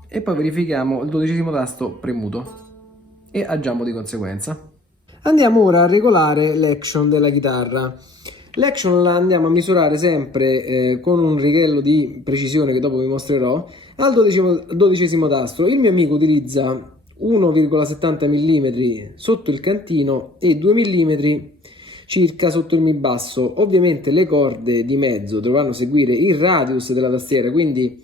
e poi verifichiamo il 12° tasto premuto e agiamo di conseguenza. Andiamo ora a regolare l'action della chitarra. L'action la andiamo a misurare sempre con un righello di precisione che dopo vi mostrerò al 12° tasto. Il mio amico utilizza 1,70 mm sotto il cantino e 2 mm circa sotto il mi basso. Ovviamente le corde di mezzo dovranno seguire il radius della tastiera, quindi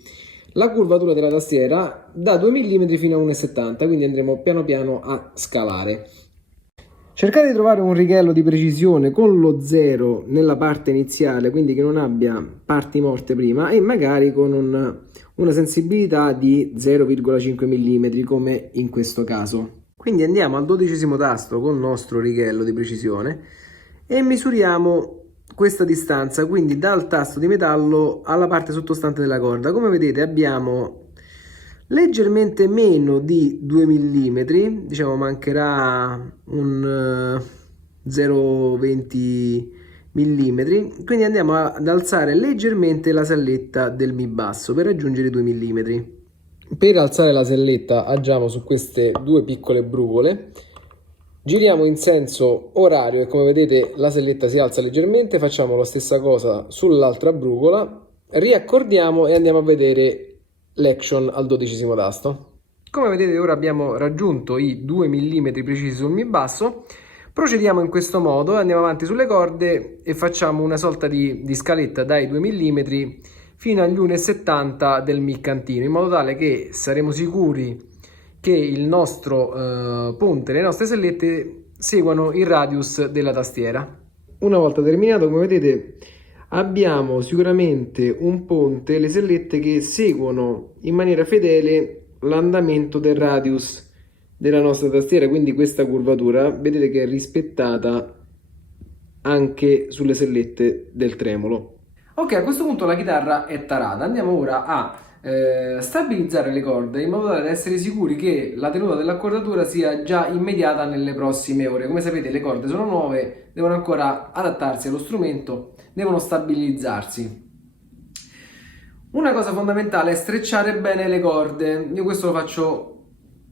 la curvatura della tastiera da 2 mm fino a 1,70, quindi andremo piano piano a scalare. Cercate di trovare un righello di precisione con lo 0 nella parte iniziale, quindi che non abbia parti morte prima, e magari con una sensibilità di 0,5 mm come in questo caso. Quindi andiamo al 12° tasto con il nostro righello di precisione e misuriamo questa distanza, quindi dal tasto di metallo alla parte sottostante della corda. Come vedete abbiamo leggermente meno di 2 mm, diciamo mancherà un 0,20 mm, quindi andiamo ad alzare leggermente la salletta del mi basso per raggiungere i 2 mm. Per alzare la selletta agiamo su queste due piccole brugole, giriamo in senso orario e come vedete la selletta si alza leggermente, facciamo la stessa cosa sull'altra brugola, riaccordiamo e andiamo a vedere l'action al 12° tasto. Come vedete ora abbiamo raggiunto i 2 mm precisi sul mi basso. Procediamo in questo modo, andiamo avanti sulle corde e facciamo una sorta di scaletta dai 2 mm fino agli 1,70 del mi cantino, in modo tale che saremo sicuri che il nostro ponte, le nostre sellette seguano il radius della tastiera. Una volta terminato, come vedete, abbiamo sicuramente un ponte, le sellette che seguono in maniera fedele l'andamento del radius della nostra tastiera, quindi questa curvatura vedete che è rispettata anche sulle sellette del tremolo. Ok, a questo punto la chitarra è tarata, andiamo ora a stabilizzare le corde in modo tale da essere sicuri che la tenuta dell'accordatura sia già immediata nelle prossime ore. Come sapete le corde sono nuove, devono ancora adattarsi allo strumento, devono stabilizzarsi. Una cosa fondamentale è strecciare bene le corde. Io questo lo faccio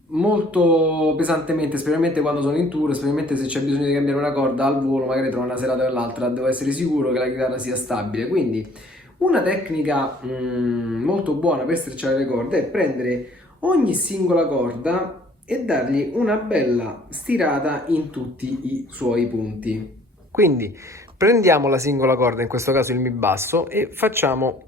molto pesantemente, specialmente quando sono in tour, specialmente se c'è bisogno di cambiare una corda al volo, magari tra una serata e l'altra, devo essere sicuro che la chitarra sia stabile. Quindi una tecnica molto buona per strecciare le corde è prendere ogni singola corda e dargli una bella stirata in tutti i suoi punti. Quindi prendiamo la singola corda, in questo caso il mi basso, e facciamo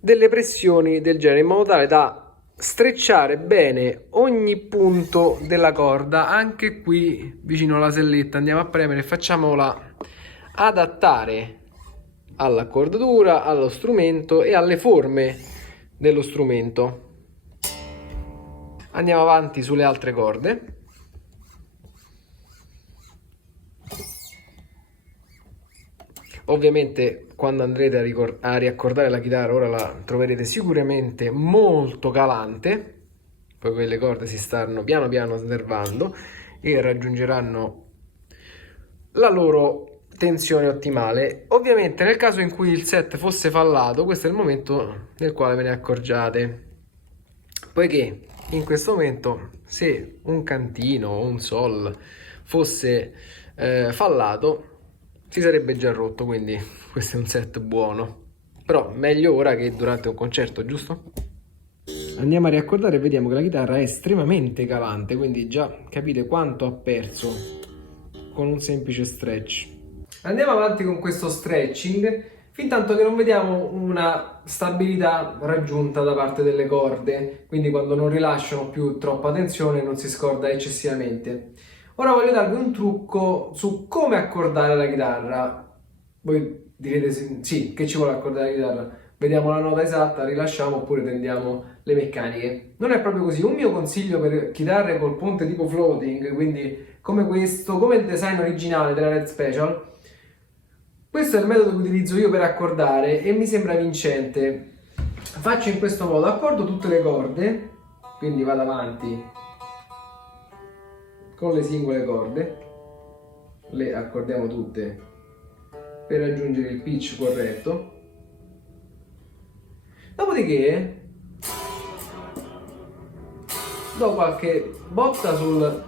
delle pressioni del genere in modo tale da strecciare bene ogni punto della corda, anche qui vicino alla selletta. Andiamo a premere e facciamola adattare all'accordatura, allo strumento e alle forme dello strumento. Andiamo avanti sulle altre corde. Ovviamente quando andrete a riaccordare la chitarra, ora la troverete sicuramente molto calante, poi le corde si stanno piano piano snervando e raggiungeranno la loro tensione ottimale. Ovviamente nel caso in cui il set fosse fallato, questo è il momento nel quale ve ne accorgiate, poiché in questo momento se un cantino o un sol fosse fallato si sarebbe già rotto, quindi questo è un set buono, però meglio ora che durante un concerto, giusto? Andiamo a riaccordare e vediamo che la chitarra è estremamente calante, quindi già capite quanto ha perso con un semplice stretch. Andiamo avanti con questo stretching fin tanto che non vediamo una stabilità raggiunta da parte delle corde, quindi quando non rilasciano più troppa tensione non si scorda eccessivamente. Ora voglio darvi un trucco su come accordare la chitarra. Voi direte sì, che ci vuole accordare la chitarra? Vediamo la nota esatta, rilasciamo oppure tendiamo le meccaniche. Non è proprio così. Un mio consiglio per chitarre col ponte tipo floating, quindi come questo, come il design originale della Red Special, questo è il metodo che utilizzo io per accordare e mi sembra vincente. Faccio in questo modo, accordo tutte le corde, quindi vado avanti con le singole corde, le accordiamo tutte per raggiungere il pitch corretto. Dopodiché do qualche botta sul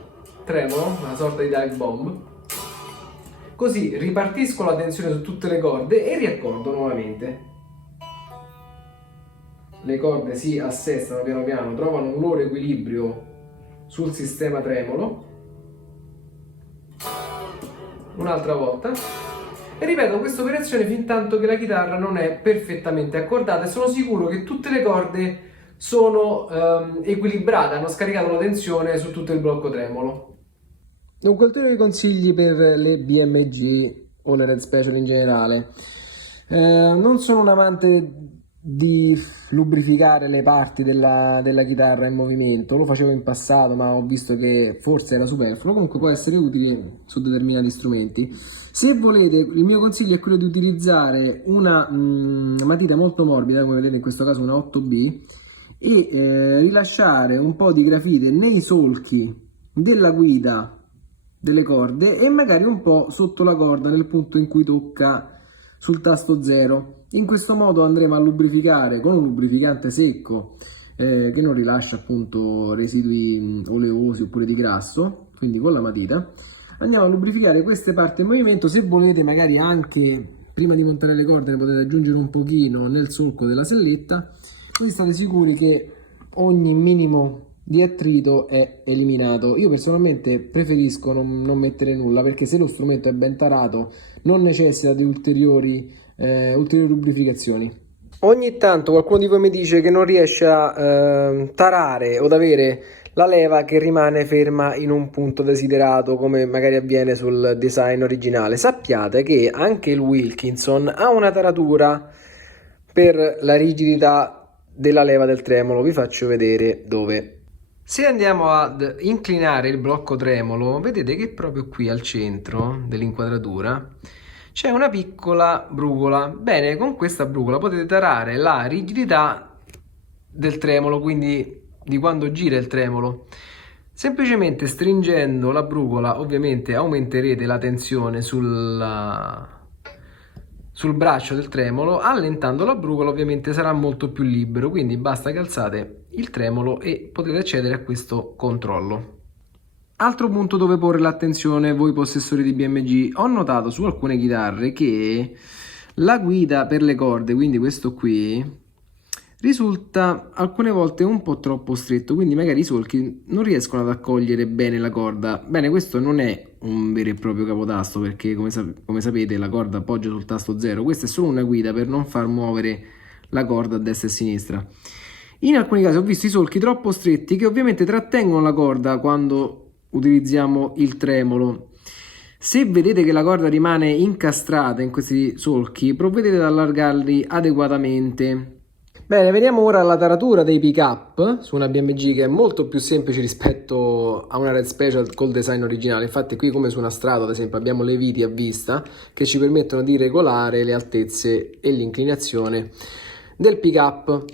tremolo, una sorta di dive bomb, così ripartisco la tensione su tutte le corde e riaccordo nuovamente. Le corde si assestano piano piano, trovano un loro equilibrio sul sistema tremolo. Un'altra volta e ripeto questa operazione fin tanto che la chitarra non è perfettamente accordata e sono sicuro che tutte le corde sono equilibrate, hanno scaricato la tensione su tutto il blocco tremolo. Dunque, ulteriori consigli per le BMG o le Red Special in generale. Non sono un amante di lubrificare le parti della chitarra in movimento, lo facevo in passato ma ho visto che forse era superfluo, comunque può essere utile su determinati strumenti. Se volete, il mio consiglio è quello di utilizzare una matita molto morbida, come vedete in questo caso una 8B, e rilasciare un po' di grafite nei solchi della guida delle corde e magari un po' sotto la corda nel punto in cui tocca sul tasto 0. In questo modo andremo a lubrificare con un lubrificante secco che non rilascia appunto residui oleosi oppure di grasso, quindi con la matita. Andiamo a lubrificare queste parti in movimento. Se volete magari anche prima di montare le corde ne potete aggiungere un pochino nel solco della selletta, così state sicuri che ogni minimo di attrito è eliminato. Io personalmente preferisco non mettere nulla, perché se lo strumento è ben tarato non necessita di ulteriori lubrificazioni. Ogni tanto qualcuno di voi mi dice che non riesce a tarare o ad avere la leva che rimane ferma in un punto desiderato, come magari avviene sul design originale. Sappiate che anche il Wilkinson ha una taratura per la rigidità della leva del tremolo. Vi faccio vedere dove. Se andiamo ad inclinare il blocco tremolo, vedete che proprio qui al centro dell'inquadratura c'è una piccola brugola. Bene, con questa brugola potete tarare la rigidità del tremolo, quindi di quando gira il tremolo. Semplicemente stringendo la brugola, ovviamente aumenterete la tensione sul braccio del tremolo. Allentando la brugola ovviamente sarà molto più libero, quindi basta che alzate il tremolo e potete accedere a questo controllo. Altro punto dove porre l'attenzione voi possessori di BMG: ho notato su alcune chitarre che la guida per le corde, quindi questo qui, risulta alcune volte un po' troppo stretto, quindi magari i solchi non riescono ad accogliere bene la corda. Bene, questo non è un vero e proprio capotasto, perché come sapete la corda appoggia sul tasto 0, questa è solo una guida per non far muovere la corda a destra e a sinistra. In alcuni casi ho visto i solchi troppo stretti che ovviamente trattengono la corda quando utilizziamo il tremolo. Se vedete che la corda rimane incastrata in questi solchi, provvedete ad allargarli adeguatamente. Bene, veniamo ora alla taratura dei pick up su una BMG, che è molto più semplice rispetto a una Red Special col design originale. Infatti qui, come su una Strato ad esempio, abbiamo le viti a vista che ci permettono di regolare le altezze e l'inclinazione del pick up.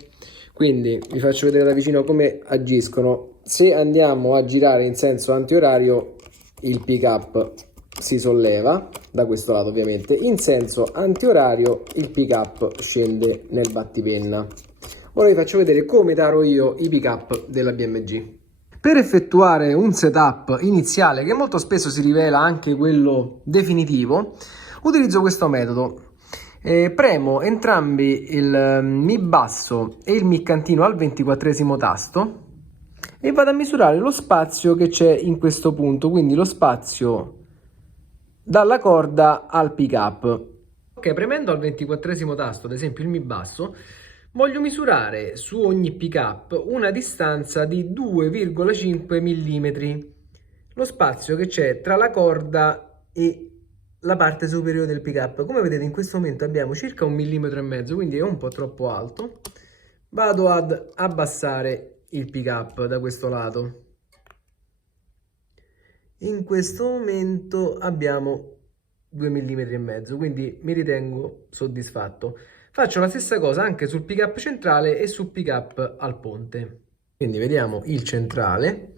Quindi vi faccio vedere da vicino come agiscono. Se andiamo a girare in senso antiorario, il pick up si solleva da questo lato, ovviamente. In senso antiorario il pick up scende nel battipenna. Ora vi faccio vedere come taro io i pick up della BMG. Per effettuare un setup iniziale, che molto spesso si rivela anche quello definitivo, utilizzo questo metodo. Premo entrambi il Mi basso e il Mi cantino al 24esimo tasto e vado a misurare lo spazio che c'è in questo punto, quindi lo spazio dalla corda al pick up. Ok, premendo al 24esimo tasto, ad esempio il Mi basso, voglio misurare su ogni pick up una distanza di 2,5 mm, lo spazio che c'è tra la corda e la parte superiore del pick up. Come vedete in questo momento abbiamo circa 1,5 mm, quindi è un po' troppo alto. Vado ad abbassare il pick up da questo lato. In questo momento abbiamo 2,5 mm, quindi mi ritengo soddisfatto. Faccio la stessa cosa anche sul pick up centrale e sul pick up al ponte. Quindi vediamo il centrale,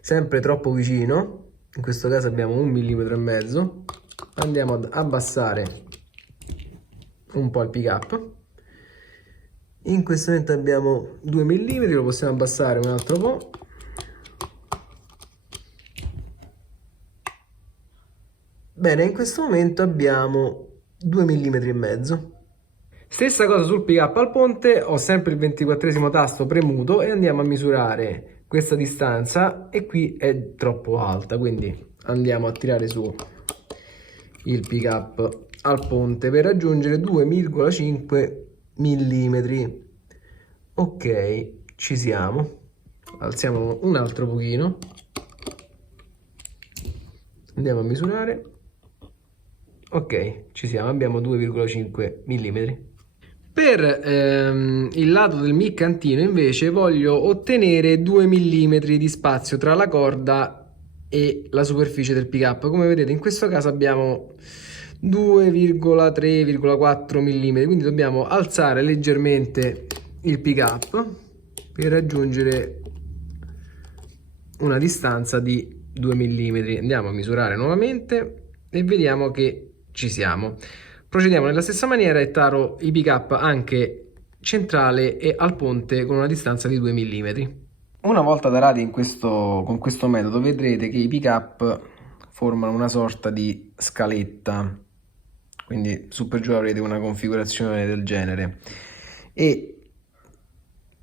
sempre troppo vicino, in questo caso abbiamo 1,5 mm. Andiamo ad abbassare un po' il pick up. In questo momento abbiamo 2 mm, lo possiamo abbassare un altro po'. Bene, in questo momento abbiamo 2,5 mm. Stessa cosa sul pick up al ponte, ho sempre il 24esimo tasto premuto e andiamo a misurare questa distanza, e qui è troppo alta, quindi andiamo a tirare su il pick up al ponte per raggiungere 2,5 mm. Ok, ci siamo. Alziamo un altro pochino, andiamo a misurare. Ok, ci siamo, abbiamo 2,5 mm. Per il lato del Mi cantino invece voglio ottenere 2 mm di spazio tra la corda e la superficie del pick up. Come vedete in questo caso abbiamo 2,3-4 mm, quindi dobbiamo alzare leggermente il pick up per raggiungere una distanza di 2 mm. Andiamo a misurare nuovamente e vediamo che ci siamo. Procediamo nella stessa maniera e taro i pick-up anche centrale e al ponte con una distanza di 2 mm. Una volta tarati con questo metodo vedrete che i pick-up formano una sorta di scaletta, quindi su per giù avrete una configurazione del genere e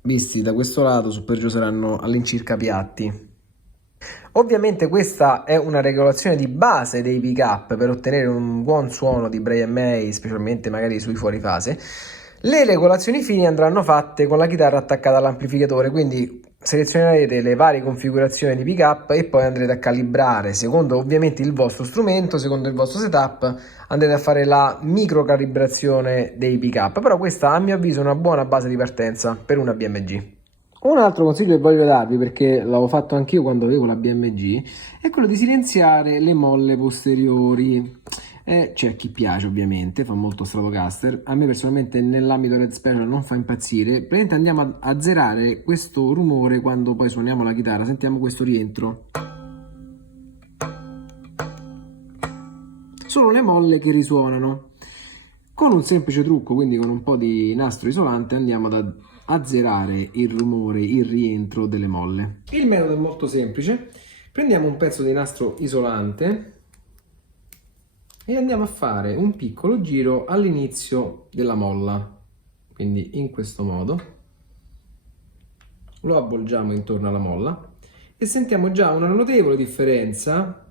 visti da questo lato su per giù saranno all'incirca piatti. Ovviamente questa è una regolazione di base dei pick-up per ottenere un buon suono di Brian May, specialmente magari sui fuorifase. Le regolazioni fini andranno fatte con la chitarra attaccata all'amplificatore, quindi selezionerete le varie configurazioni di pick-up e poi andrete a calibrare, secondo ovviamente il vostro strumento, secondo il vostro setup, andrete a fare la micro calibrazione dei pick-up, però questa a mio avviso è una buona base di partenza per una BMG. Un altro consiglio che voglio darvi, perché l'avevo fatto anch'io quando avevo la BMG, è quello di silenziare le molle posteriori. C'è chi piace ovviamente, fa molto Stratocaster, a me personalmente nell'ambito Red Special non fa impazzire. Praticamente andiamo a zerare questo rumore quando poi suoniamo la chitarra, sentiamo questo rientro. Sono le molle che risuonano. Con un semplice trucco, quindi con un po' di nastro isolante, andiamo ad azzerare il rumore, il rientro delle molle. Il metodo è molto semplice, prendiamo un pezzo di nastro isolante e andiamo a fare un piccolo giro all'inizio della molla, quindi in questo modo lo avvolgiamo intorno alla molla e sentiamo già una notevole differenza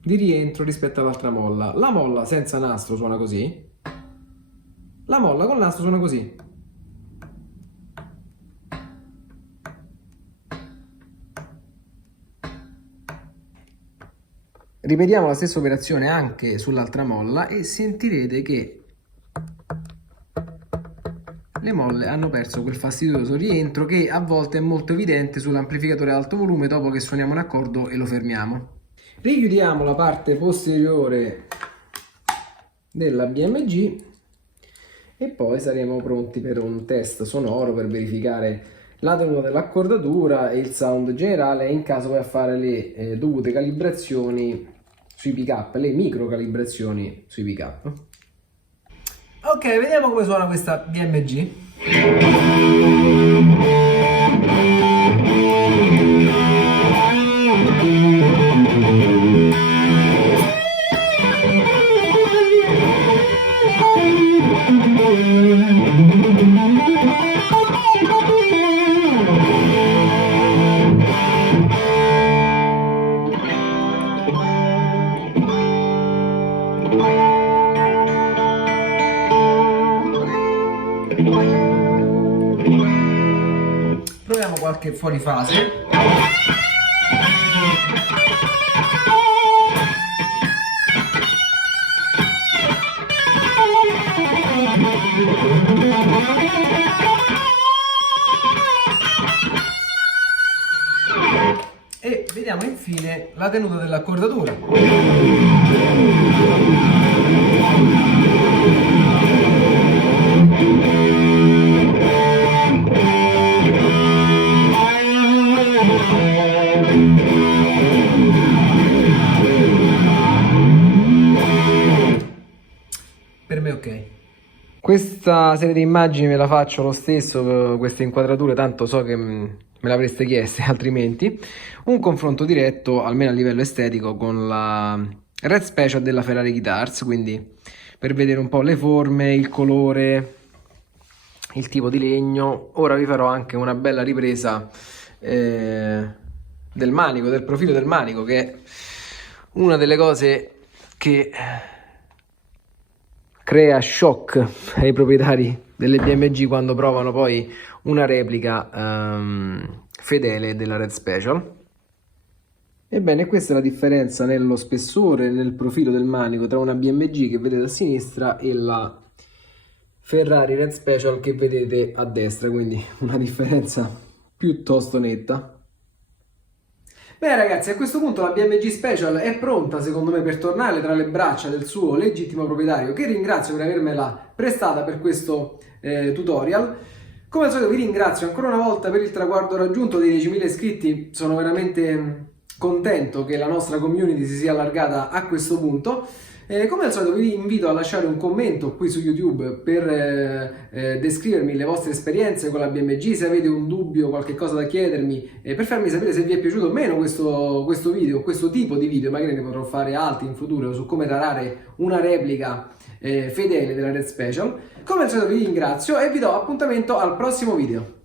di rientro rispetto all'altra molla. La molla senza nastro suona così, la molla con nastro suona così. Ripetiamo la stessa operazione anche sull'altra molla e sentirete che le molle hanno perso quel fastidioso rientro che a volte è molto evidente sull'amplificatore ad alto volume dopo che suoniamo un accordo e lo fermiamo. Richiudiamo la parte posteriore della BMG e poi saremo pronti per un test sonoro per verificare la tenuta dell'accordatura e il sound generale e in caso poi a fare le dovute calibrazioni sui pick-up, le micro calibrazioni sui pick-up. Ok, vediamo come suona questa BMG. Proviamo qualche fuorifase. E vediamo infine la tenuta dell'accordatura. Per me ok. Questa serie di immagini me la faccio lo stesso, queste inquadrature, tanto so che me l'avreste chieste altrimenti. Un confronto diretto, almeno a livello estetico, con la Red Special della Ferrari Guitars, quindi per vedere un po' le forme, il colore, il tipo di legno. Ora vi farò anche una bella ripresa del manico, del profilo del manico, che è una delle cose che crea shock ai proprietari delle BMG quando provano poi una replica fedele della Red Special. Ebbene, questa è la differenza nello spessore e nel profilo del manico tra una BMG che vedete a sinistra e la Ferrari Red Special che vedete a destra, quindi una differenza piuttosto netta. Bene ragazzi, a questo punto la BMG Special è pronta secondo me per tornare tra le braccia del suo legittimo proprietario, che ringrazio per avermela prestata per questo tutorial. Come al solito vi ringrazio ancora una volta per il traguardo raggiunto dei 10.000 iscritti, sono veramente contento che la nostra community si sia allargata a questo punto. Come al solito vi invito a lasciare un commento qui su YouTube per descrivermi le vostre esperienze con la BMG, se avete un dubbio, qualche cosa da chiedermi, per farmi sapere se vi è piaciuto o meno questo video, questo tipo di video. Magari ne potrò fare altri in futuro su come tarare una replica fedele della Red Special. Come al solito vi ringrazio e vi do appuntamento al prossimo video.